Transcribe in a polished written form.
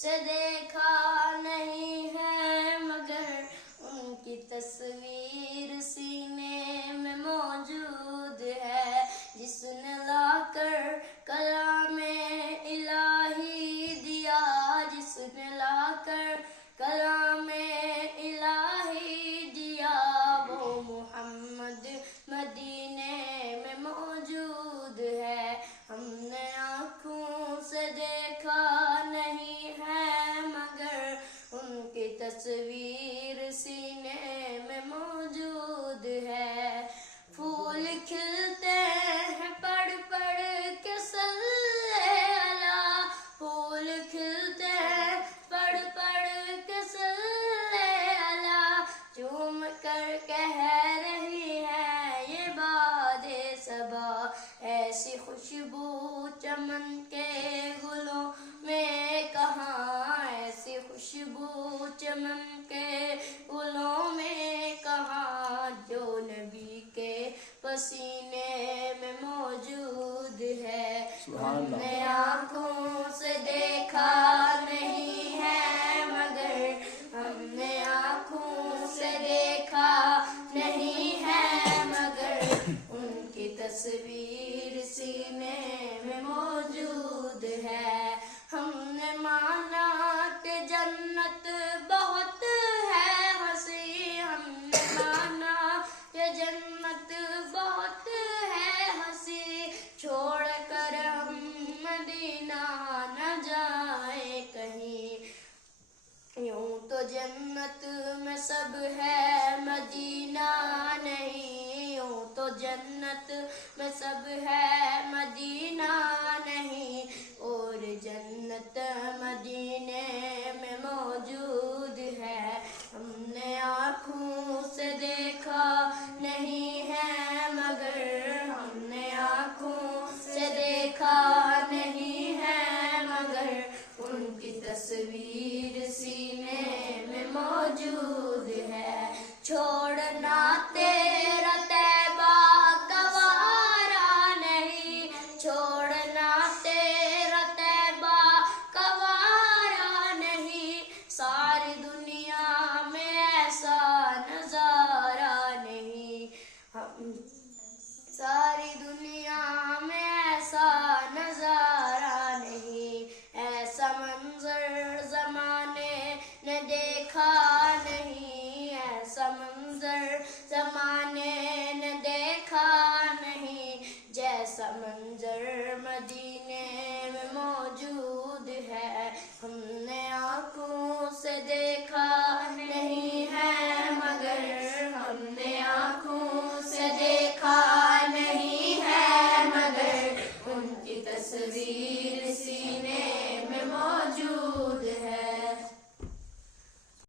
سے دیکھا نہیں ہے مگر ان کی تصویر سینے میں موجود ہے. جس نے لا کر کلام الہی دیا، جس نے لا کر کلام الہی دیا، وہ محمد مدینے میں موجود ہے. ہم نے آنکھوں سے دیکھا نہیں ہے مگر ان کی تصویر سینے میں موجود ہے. پھول کھلتے ہیں پڑھ پڑھ کے صلی اللہ، پھول کھلتے ہیں پڑھ پڑھ کے صلی اللہ. چوم کر کہہ رہی ہے یہ باد صبا، ایسی خوشبو چمن کے گلوں میں کہاں، ایسی خوشبو چمن کے گلوں میں کہاں، جو نبی کے پسینے میں موجود ہے. ہم نے آنکھوں سے دیکھا نہیں ہے مگر، ہم نے آنکھوں سے دیکھا نہیں ہے مگر ان کی تصویر سینے میں موجود ہے. ہم نے مانا کہ جنت بہت ہے ہنسی، ہم نے مانا کہ جنت بہت ہے ہنسی، چھوڑ کر ہم مدینہ نہ جائیں کہیں. یوں تو جنت میں سب ہے مدینہ نہیں، یوں تو جنت میں سب ہے مدینہ نہیں، اور جنت مدینے میں موجود ہے. ہم نے آنکھوں سے دیکھا نہیں ہے مگر، ہم نے آنکھوں سے دیکھا نہیں ہے مگر ان کی تصویر سینے میں موجود ہے. چھوڑنا تیرا طیبہ گوارا نہیں، چھوڑنا تیرا طیبہ گوارا نہیں، ساری دنیا میں ایسا نظارہ نہیں. ساری دنیا میں ایسا نظارہ نہیں، ایسا منظر زمانے نے دیکھا نہیں، ایسا منظر زمانے نے دیکھا نہیں، جیسا منظر مدینہ